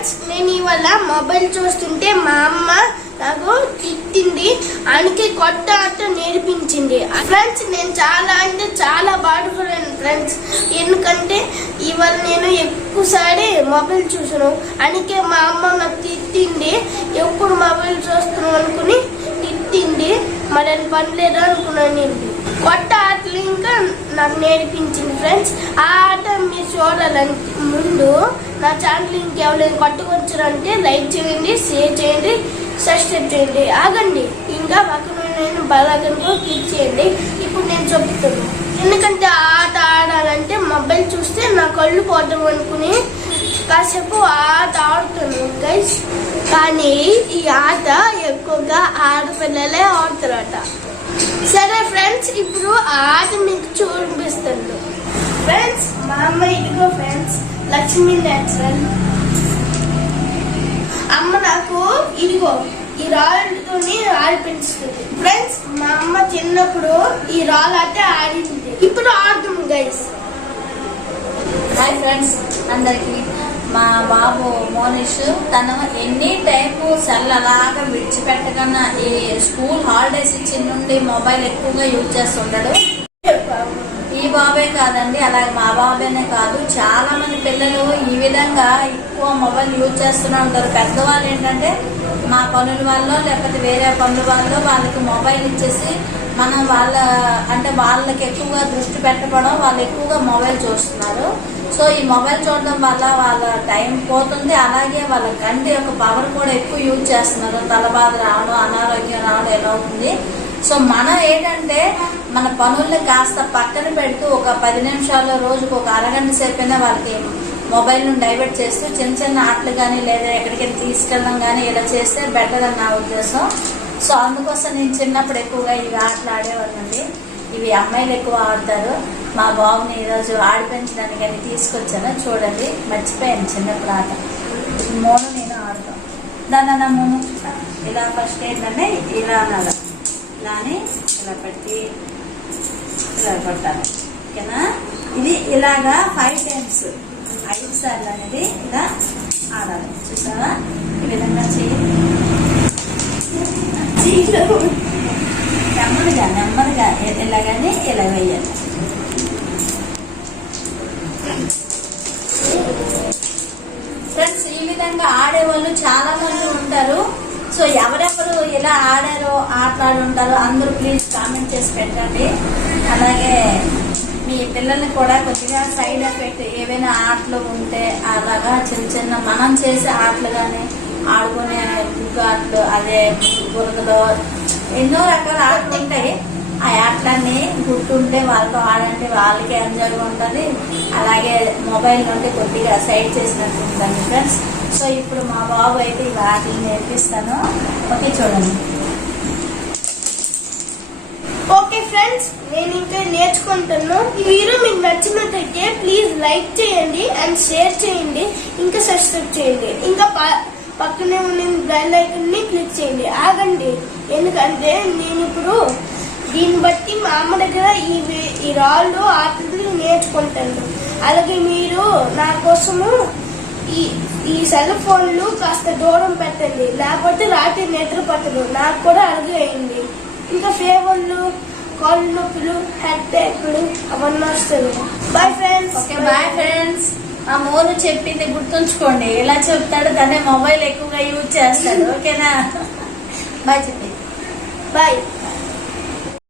Friends, నేను ఇవాళ mobile చూస్తుంటే మా అమ్మ నాకు తిట్టింది, అందుకే కొత్త ఆట నేర్పించింది. ఫ్రెండ్స్, నేను చాలా అంటే చాలా బాధపడాను ఫ్రెండ్స్. ఎందుకంటే ఇవాళ నేను ఎక్కువసారి మొబైల్ చూసాను, అందుకే మా అమ్మ నాకు తిట్టింది. ఎప్పుడు మొబైల్ చూస్తున్నాను అనుకుని తిట్టింది. మరి అది పని లేదా అనుకున్నాను. నేను కొత్త ఆటలు ఇంకా నాకు నేర్పించింది ఫ్రెండ్స్. ఆ ఆట మీరు చూడాలని ముందు నా ఛానల్ ఇంకెవరైనా కొత్తగా వచ్చారంటే లైక్ చేయండి, షేర్ చేయండి, సబ్స్క్రైబ్ చేయండి. ఆగండి, ఇంకా పక్కన నేను బలాగనుకో క్లిక్ చేయండి. ఇప్పుడు నేను చెప్తాను, ఎందుకంటే ఆ ఆట ఆడాలంటే మొబైల్ చూస్తే నా కళ్ళు పోతాం అనుకుని కాసేపు ఆట ఆడుతాను గైస్. కానీ ఈ ఆట ఎక్కువగా ఆడపిల్లలే ఆడుతారట. సరే ఫ్రెండ్స్, ఇప్పుడు ఆ ఆట మీకు చూపిస్తాను ఫ్రెండ్స్. మా అమ్మ ఇదిగో ఫ్రెండ్స్, లక్ష్మీ నేచురల్ అమ్మ నాకు ఇదిగో ఈ రాళ్ళతోని ఆడిపించుతుంది ఫ్రెండ్స్. మా అమ్మ చిన్నప్పుడు ఈ రాళ్ళు అయితే ఆడింది. ఇప్పుడు ఆడదాం గైస్. హాయ్ ఫ్రెండ్స్ అందరికి. మా బాబు మోనిష్ తను ఎనీ టైము సెల్ అలాగా విడిచిపెట్టకుండా ఈ స్కూల్ హాలిడేస్ ఇచ్చిన నుండి మొబైల్ ఎక్కువగా యూజ్ చేస్తుంటాడు. ఈ బాబే కాదండి, అలాగే మా బాబేనే కాదు, చాలా మంది పిల్లలు ఈ విధంగా ఎక్కువ మొబైల్ యూజ్ చేస్తూనే ఉంటారు. పెద్దవాళ్ళు ఏంటంటే మా పనుల వల్ల లేకపోతే వేరే పనుల వల్ల వాళ్ళకి మొబైల్ ఇచ్చేసి మనం వాళ్ళకి ఎక్కువగా దృష్టి పెట్టడం, వాళ్ళు ఎక్కువగా మొబైల్ చూస్తున్నారు. సో ఈ మొబైల్ చూడడం వల్ల వాళ్ళ టైం పోతుంది, అలాగే వాళ్ళ కంటి యొక్క పవర్ కూడా ఎక్కువ యూజ్ చేస్తున్నారు. తలబాధ రావడం, అనారోగ్యం రావడం ఎలా అవుతుంది. సో మనం ఏంటంటే మన పనుల్ని కాస్త పక్కన పెడుతూ ఒక 10 నిమిషాలు రోజుకు ఒక అరగంట సేపైనా వాళ్ళకి మొబైల్ ను డైవర్ట్ చేస్తూ చిన్న చిన్న ఆటలు కానీ లేదా ఎక్కడికైనా తీసుకెళ్ళడం కానీ ఇలా చేస్తే బెటర్ అని నా ఉద్దేశం. సో అందుకోసం నేను చిన్నప్పుడు ఎక్కువగా ఇవి ఆటలు ఆడేవాళ్ళండి. ఇవి అమ్మాయిలు ఎక్కువ ఆడతారు. మా బాబుని ఈరోజు ఆడిపించడానికి అని తీసుకొచ్చాను. చూడండి, మర్చిపోయాను చిన్నప్పుడు ఆట. మోను నేను ఆడతాం. దాని మోను ఇలా ఫస్ట్ ఏంటంటే ఇలా అనాలి, ఇలాని ఇలా పెట్టి ఇలా కొట్టాలి. ఓకేనా? ఇది ఇలాగా 5 టైమ్స్ 5 సార్లు అనేది ఇలా ఆడాలి. చూసావా? ఈ విధంగా నెమ్మదిగా ఇలాగని ఇలా వేయాలి. ఫ్రెండ్స్, ఈ విధంగా ఆడేవాళ్ళు చాలా మంది ఉంటారు. సో ఎవరెవరు ఇలా ఆడారో ఆటలాడి ఉంటారో అందరూ ప్లీజ్ కామెంట్ చేసి పెట్టండి. అలాగే మీ పిల్లల్ని కూడా కొద్దిగా సైడ్ ఎఫెక్ట్ ఏవైనా ఆటలు ఉంటే అలాగా చిన్న మనం చేసే ఆటలు కానీ ఆడుకునే బుగ్గు ఆటలు, అదే బురదలో ఎన్నో రకాల ఆటలు ఉంటాయి. ఆ ఆటలన్నీ గుర్తుంటే వాళ్ళతో ఆడంటే వాళ్ళకి ఎంజాయ్గా ఉంటుంది. అలాగే మొబైల్ నుండి కొద్దిగా సైడ్ చేసినట్టు ఉంటుంది ఫ్రెండ్స్. సో ఇప్పుడు మా బాబు అయితే ఈ ఆటలు నేర్పిస్తాను. ఓకే, చూడండి. ఓకే ఫ్రెండ్స్, నేను ఇంకా నేర్చుకుంటాను. ఈ వీడియో మీకు నచ్చినట్లయితే ప్లీజ్ లైక్ చేయండి అండ్ షేర్ చేయండి, ఇంకా సబ్స్క్రైబ్ చేయండి, ఇంకా పక్కనే ఉన్న బెల్ ఐకాన్ ని క్లిక్ చేయండి. ఆగండి, ఎందుకంటే నేను ఇప్పుడు దీన్ని బట్టి మా అమ్మ దగ్గర ఈ రాళ్ళు ఆటలు నేర్చుకుంటాను. అలాగే మీరు నా కోసము ఈ సెల్ ఫోన్లు కాస్త దూరం పెట్టండి, లేకపోతే రాత్రి నిద్ర పట్టదు. నాకు కూడా అలాగే అయింది. ఇంకా ఫేవర్లు, కాళ్ళు నొప్పులు, హెడ్ ఏక్లు అవన్నీ వస్తుంది. Bye friends. Okay, bye friends. ఆ మోను చెప్పింది గుర్తుంచుకోండి. ఎలా చెప్తాడు, తనే మొబైల్ ఎక్కువగా యూజ్ చేస్తాడు. ఓకేనా? బాయ్ చెప్పి. బాయ్.